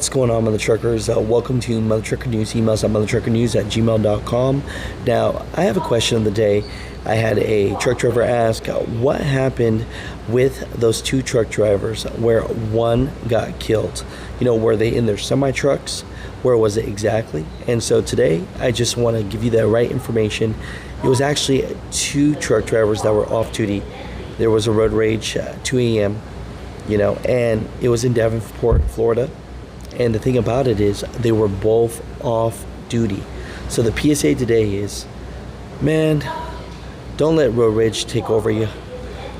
What's going on, Mother Truckers? Welcome to Mother Trucker News. Emails at mothertruckernews@gmail.com. Now, I have a question of the day. I had a truck driver ask what happened with those two truck drivers where one got killed. Were they in their semi trucks? Where was it exactly? And so today, I just want to give you the right information. It was actually two truck drivers that were off duty. There was a road rage at 2 a.m., and it was in Davenport, Florida. And the thing about it is they were both off duty. So the PSA today is, man, don't let road rage take over you.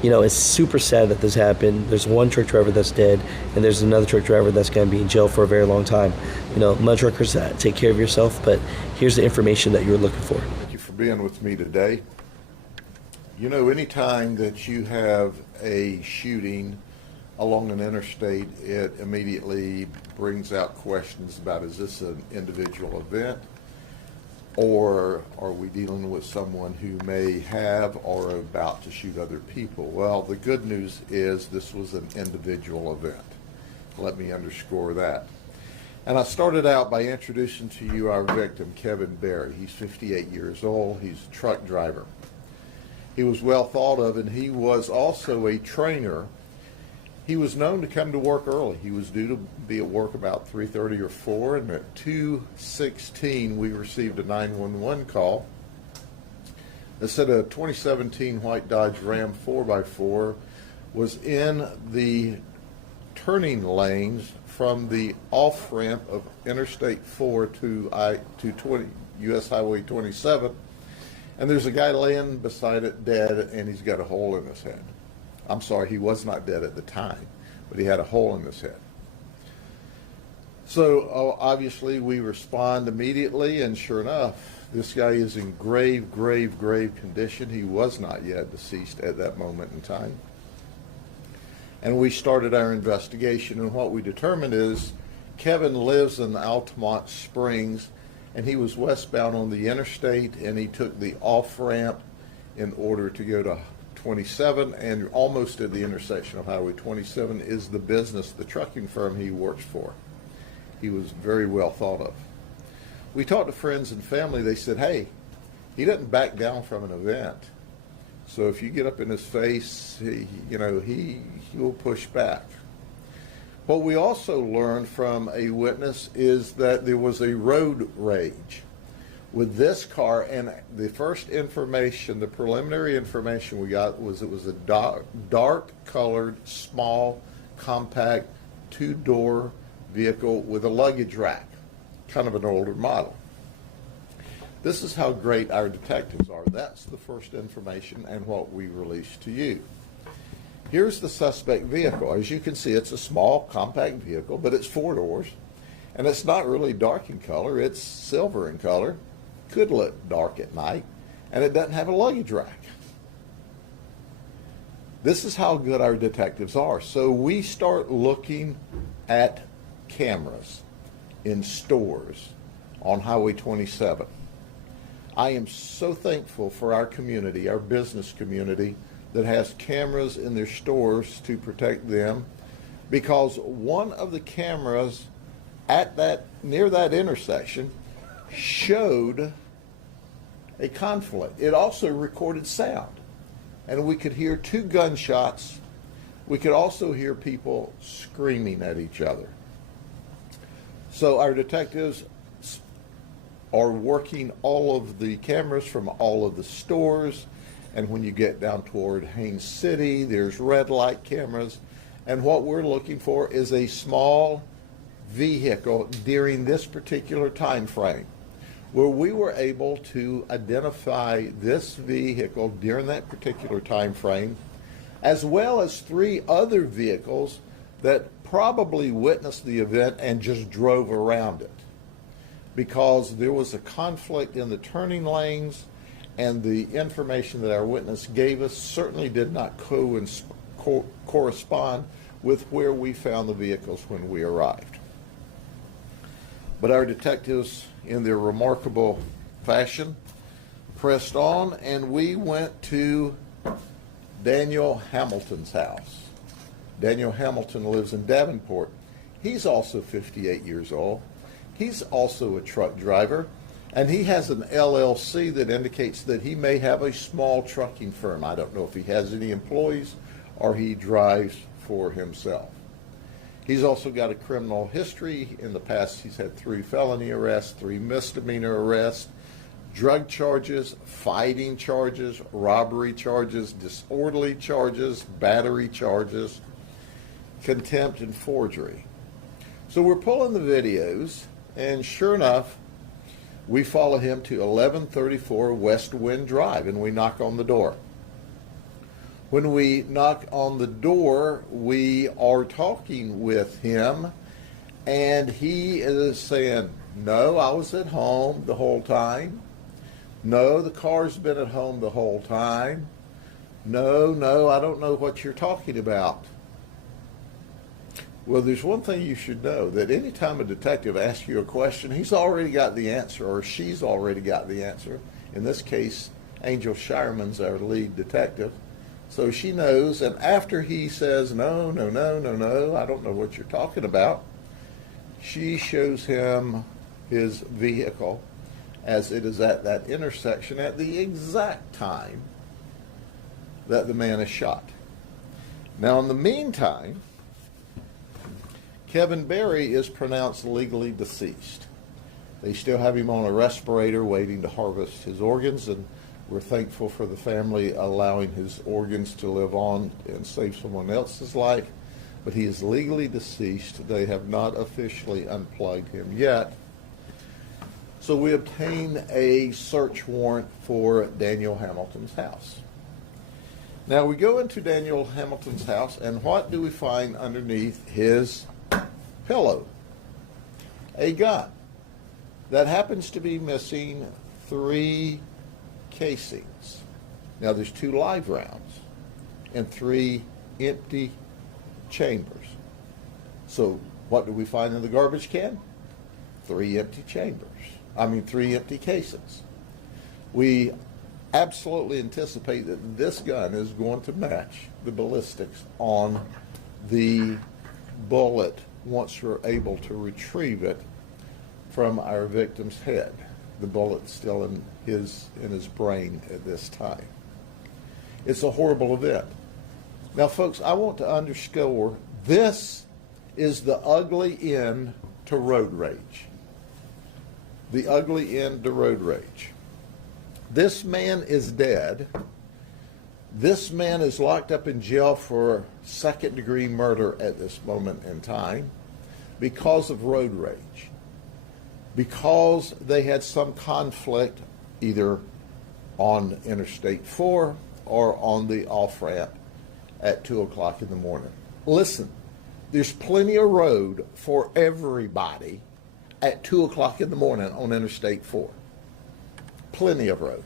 It's super sad that this happened. There's one truck driver that's dead, and there's another truck driver that's going to be in jail for a very long time. Mud truckers, take care of yourself, but here's the information that you're looking for. Thank you for being with me today. Anytime that you have a shooting along an interstate, it immediately brings out questions about, is this an individual event, or are we dealing with someone who may have or are about to shoot other people? Well, the good news is this was an individual event. Let me underscore that. And I started out by introducing to you our victim, Kevin Berry. He's 58 years old. He's a truck driver. He was well thought of, and he was also a trainer. He was known to come to work early. He was due to be at work about 3:30 or 4, and at 2:16 we received a 911 call that said a 2017 white Dodge Ram 4x4 was in the turning lanes from the off-ramp of Interstate 4 to U.S. Highway 27, and there's a guy laying beside it dead, and he's got a hole in his head. I'm sorry, he was not dead at the time, but he had a hole in his head. So obviously we respond immediately, and sure enough, this guy is in grave condition. He was not yet deceased at that moment in time. And we started our investigation, and what we determined is Kevin lives in Altamont Springs, and he was westbound on the interstate, and he took the off-ramp in order to go to 27, and almost at the intersection of Highway 27 is the business, the trucking firm he works for. He was very well thought of. We talked to friends and family. They said, hey, he doesn't back down from an event. So if you get up in his face, he will push back. What we also learned from a witness is that there was a road rage with this car, and the first information, the preliminary information we got was it was a dark colored, small, compact, two-door vehicle with a luggage rack, kind of an older model. This is how great our detectives are. That's the first information and what we released to you. Here's the suspect vehicle. As you can see, it's a small, compact vehicle, but it's four doors, and it's not really dark in color. It's silver in color. Could look dark at night, and it doesn't have a luggage rack. This is how good our detectives are. So we start looking at cameras in stores on Highway 27. I am so thankful for our community, our business community, that has cameras in their stores to protect them, because one of the cameras near that intersection showed a conflict. It also recorded sound, and we could hear two gunshots. We could also hear people screaming at each other. So our detectives are working all of the cameras from all of the stores, and when you get down toward Haines City, there's red light cameras, and what we're looking for is a small vehicle during this particular time frame, where we were able to identify this vehicle during that particular time frame, as well as three other vehicles that probably witnessed the event and just drove around it, because there was a conflict in the turning lanes, and the information that our witness gave us certainly did not correspond with where we found the vehicles when we arrived. But our detectives, in their remarkable fashion, pressed on, and we went to Daniel Hamilton's house. Daniel Hamilton lives in Davenport. He's also 58 years old. He's also a truck driver, and he has an LLC that indicates that he may have a small trucking firm. I don't know if he has any employees or he drives for himself. He's also got a criminal history. In the past, he's had 3 felony arrests, 3 misdemeanor arrests, drug charges, fighting charges, robbery charges, disorderly charges, battery charges, contempt, and forgery. So we're pulling the videos, and sure enough, we follow him to 1134 West Wind Drive, and we knock on the door. When we knock on the door, we are talking with him, and he is saying, "No, I was at home the whole time. No, the car's been at home the whole time. No, I don't know what you're talking about." Well, there's one thing you should know, that anytime a detective asks you a question, he's already got the answer, or she's already got the answer. In this case, Angel Shireman's our lead detective. So she knows, and after he says, no, I don't know what you're talking about, she shows him his vehicle as it is at that intersection at the exact time that the man is shot. Now, in the meantime, Kevin Berry is pronounced legally deceased. They still have him on a respirator waiting to harvest his organs, and we're thankful for the family allowing his organs to live on and save someone else's life. But he is legally deceased. They have not officially unplugged him yet. So we obtain a search warrant for Daniel Hamilton's house. Now we go into Daniel Hamilton's house, and what do we find underneath his pillow? A gun that happens to be missing 3 casings. Now there's 2 live rounds and 3 empty chambers. So what do we find in the garbage can? 3 empty chambers. 3 empty casings. We absolutely anticipate that this gun is going to match the ballistics on the bullet once we're able to retrieve it from our victim's head. The bullet's still in his brain at this time. It's a horrible event. Now, folks, I want to underscore, this is the ugly end to road rage. The ugly end to road rage. This man is dead. This man is locked up in jail for second-degree murder at this moment in time because of road rage. Because they had some conflict either on Interstate 4 or on the off-ramp at 2 o'clock in the morning. Listen, there's plenty of road for everybody at 2 o'clock in the morning on Interstate 4. Plenty of road.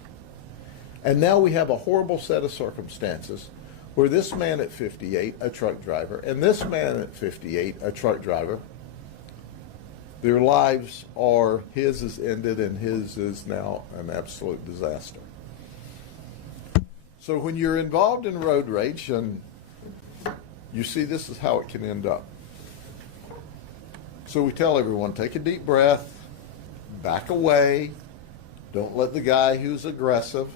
And now we have a horrible set of circumstances where this man at 58, a truck driver, and this man at 58, a truck driver, their lives are, his is ended and his is now an absolute disaster. So when you're involved in road rage, and you see this is how it can end up. So we tell everyone, take a deep breath, back away, don't let the guy who's aggressive